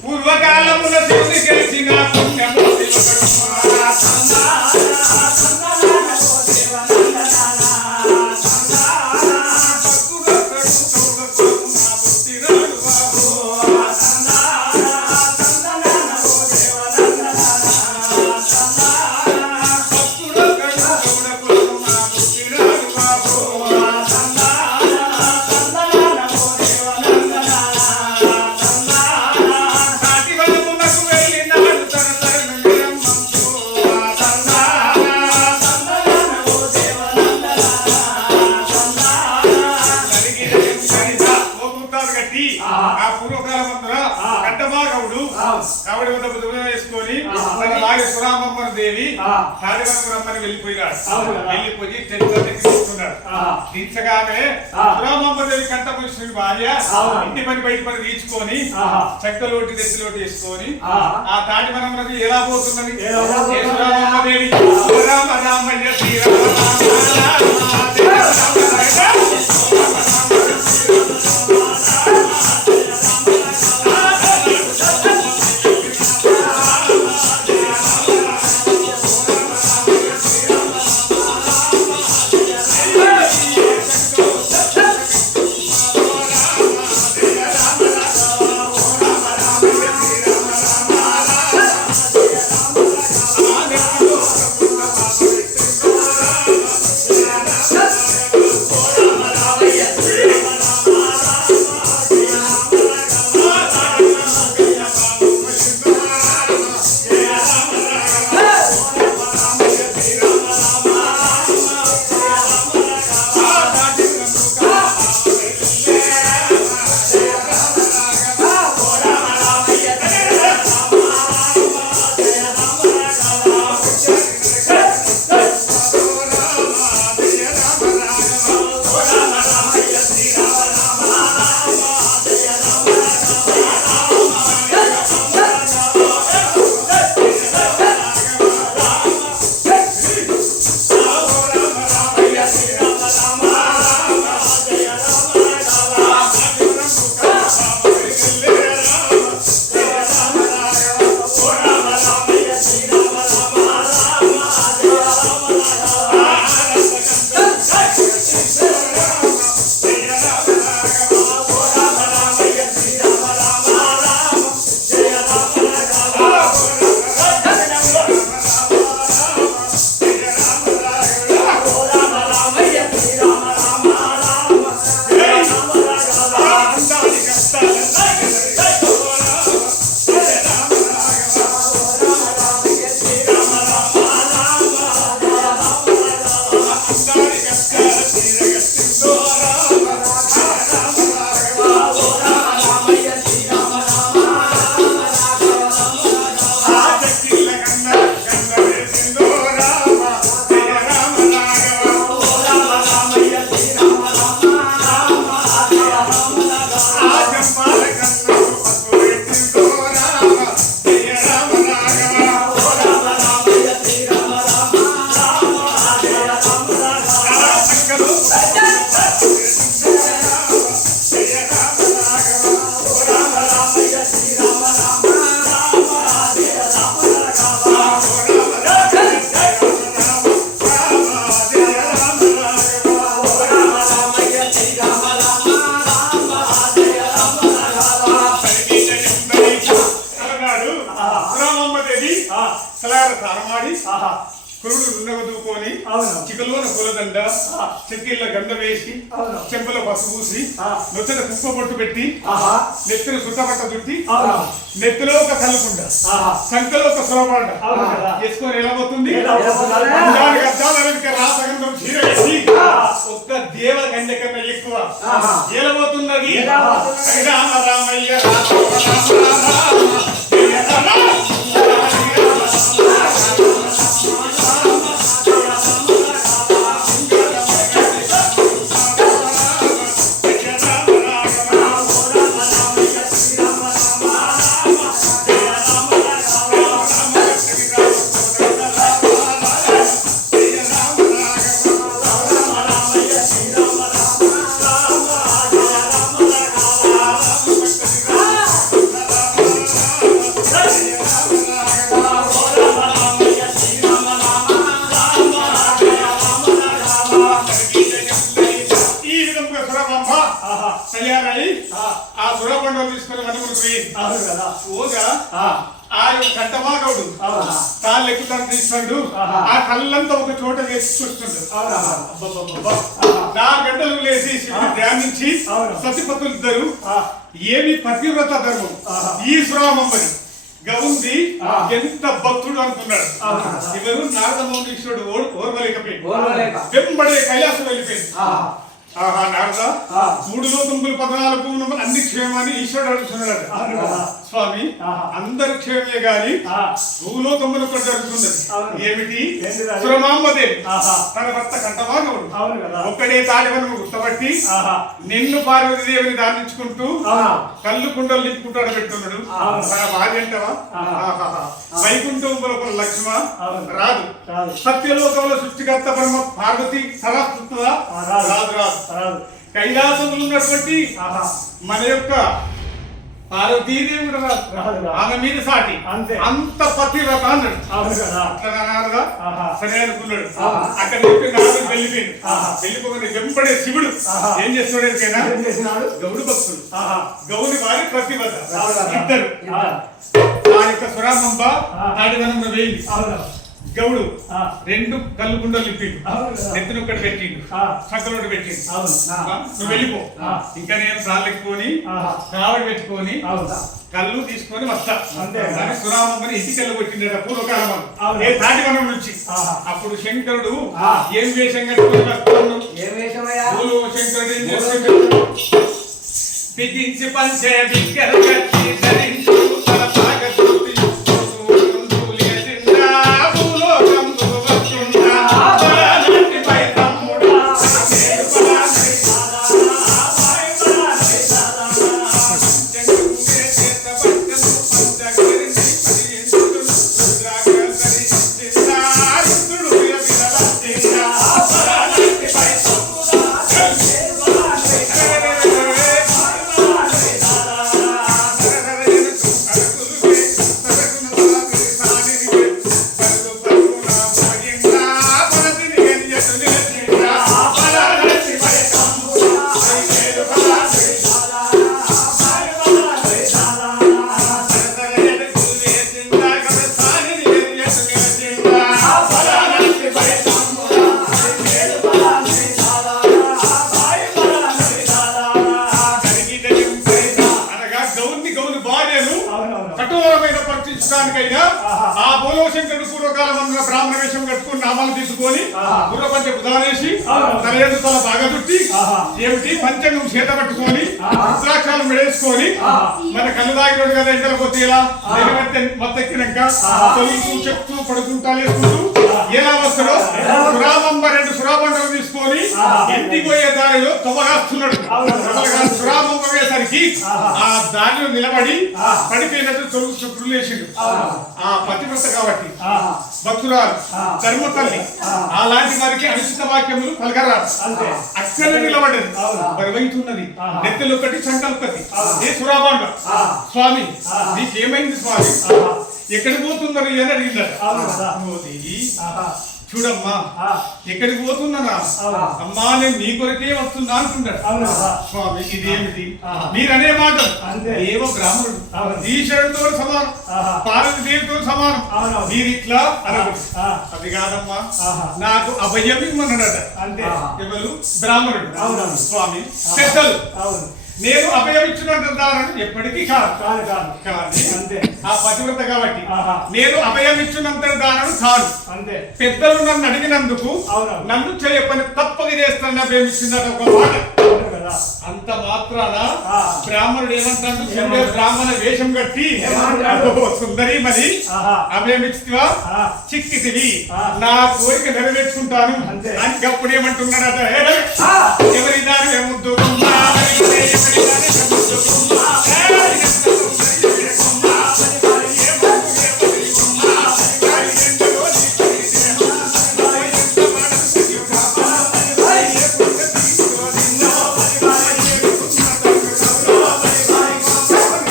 పూర్వకాలమున శివుని తెలిసిన పుణ్యము దేవి తాడివనకు రమ్మని వెళ్ళిపోయినాడు. వెళ్ళిపోయి తెచ్చుకున్నాడు. దించగానే సురామమ్మ దేవి కంఠపురుషుని భార్య ఇంటి పని బయట పని తీర్చుకొని చెక్కలోటి నెత్తిలోటి వేసుకొని ఆ తాడివనమునకు ఎలా పోతున్నది సురామమ్మ దేవి రామ రామయ్య చికలోన పూలదండ చెక్కిళ్ళ గంధ వేసి చెంపల పసుపు పూసి నొచ్చట కుంకుమ పొట్టు పెట్టి నెత్తిన సుట్టపట్ట చుట్టి నెత్తిలో ఒక కల్లుకుండ సంకలో ఒక సురబండ వేసుకొని ఎలా పోతుంది రాసగంధం చీర వేసి ఒక్క దేవ గంజ కన్నా ఎక్కువ ఏలబోతున్నది రామ రామయ్య తీసుకొని వనములకు పోయింది. అవును కదా. పోగా ఆ యొక్క కంటమాగవుడు తాళ్ళు ఎక్కుతాను తీస్తాడు. ఆ కళ్ళంతా ఒక చోట వేసి చూస్తుంటాడు. 4 గంటలు లేచి శివుని ధ్యానించి సతిపతులు ఇద్దరు ఏమి పతివ్రత ధర్మం ఈ సురామంబరి గౌంది ఎంత భక్తుడు అనుకున్నాడు. ఇవరు నారద మౌనీశ్వరుడు ఓర్వలేకపోయింది. వెంబడే కైలాసం వెళ్ళిపోయింది. ఆహా నారద 3 లోకములు 14 భూములు అన్ని క్షేమాన్ని ఈశ్వరుడు అడుగుతున్నాడు. స్వామి అందరు క్షేమే గాని భూలోకములు కూడా జరుగుతున్నది ఏమిటి? సురమాంబదేవి తన భర్త కంటమాగవుడు ఒక్కడే తాడివనము గుర్తబట్టి నిన్ను పార్వతీదేవిని దానించుకుంటూ కళ్ళు కుండలు నింపుకుంటాడు పెట్టున్నాడు. తన భార్య అంటవా వైకుంఠంలో లక్ష్మ రాదు. సత్యలోకంలో సృష్టికర్త బ్రహ్మ పార్వతి సరాస్తుందా? రాదు రాదు. కైలాసములు ఉన్నటువంటి మన యొక్క పార్వతీదేవి ఆమె మీద సాటి అంత పతివ్రత అన్నాడు. అట్లా సరే అనుకున్నాడు. అక్కడ చెప్పి నారదుడు వెళ్ళిపోయింది. వెళ్ళిపోకుండా వెంబడే శివుడు ఏం చేస్తున్నాడు? గౌడు భక్తుడు గౌడి వారి పతివ్రత ఇద్దరు ఆ యొక్క సురామంబ తాడివనంలో వేయింది. గౌడు 2 కళ్ళు గుండలు నింపిండు. నెత్తిని ఒకటి పెట్టిండు, చక్కలోటి పెట్టిండు. నువ్వు వెళ్ళిపో, ఇంకా నేను సార్లెక్కుని కావడి పెట్టుకొని కళ్ళు తీసుకొని వస్తా. సురామని ఇంటికెళ్ళి కొట్టిండట పూర్వకాలం ఏ తాటివనం నుంచి. అప్పుడు శంకరుడు ఏం వేషం కట్టుకొని వస్తున్నాడు? శంకరుడు ఏం చేస్తున్నాడు? బిగించి పంచే బిగ్గర కట్టి ధరించు ఆ బోలోశంకరుడు పూర్వకాలం బ్రాహ్మణ వేషం కట్టుకుని నామాలు తీసుకొని పూర్వపంచ బుధానేసి తన ఏడు తల బాగా చుట్టి ఏమిటి పంచంగం చేత పట్టుకొని రుద్రాక్షాలు మెడేసుకొని మన కళ్ళు దాగినోడు కదా ఎండలు పోతే ఇలా మత్తెక్కినాక తొలుగుతూ చెప్తూ పడుకుంటా లేకుంటూ ఎలా వస్తాడో సురామంబ 2 సురాబండలు తీసుకొని ఇంటికి పోయే దారిలో తొవగాస్తున్నాడు. సురామంబ వేసరికి ఆ దారిలో నిలబడి పడిపోయినట్టు తొలుగు చుట్టూ లేచిండు. ఆ పతివ్రత కాబట్టి భక్తురాలు ధర్మతల్లి అలాంటి వారికి అనుచిత వాక్యములు పలకరాదు. అక్షర నిలబడ్డది బరువైతున్నది. నెత్తలు ఒకటి సంకల్పతి ఏ సురాబాండ స్వామి నీకేమైంది స్వామి ఎక్కడికి పోతున్నారు అని అడిగిందట. చూడమ్మా ఎక్కడికి పోతున్నానా అమ్మా నేను నీ కొరకే వస్తున్నా అంటున్నాడు. స్వామి ఇదేమిటి మీరనే మాట ఏవ బ్రాహ్మణుడు ఈశ్వరుడితో సమానం పార్వతీదేవితో సమానం మీరు ఇట్లా అనకూడదు. అది కాదమ్మా నాకు అభయం ఇమ్మన్నాడట. ఎవరు? బ్రాహ్మణుడు. స్వామి పెద్దలు నేను అభయం ఇచ్చినంత ఎప్పటికీ కాదు కానీ ఆ పతివ్రత కాబట్టి నేను అభయం ఇచ్చినంత దానం కాదు. పెద్దలు నన్ను అడిగినందుకు నన్ను చేయపని తప్పక చేస్తాను అభయం ఇచ్చిందట ఒక మాట. అంత మాత్రాన బ్రాహ్మణుడు ఏమంటాడు? బ్రాహ్మణ వేషం కట్టి సుందరి మరి అభయం ఇచ్చివా చిక్కితివి నా కోరిక నెరవేర్చుకుంటాను అని అప్పుడు ఏమంటున్నాడట? ఎవరి దాని ముద్దు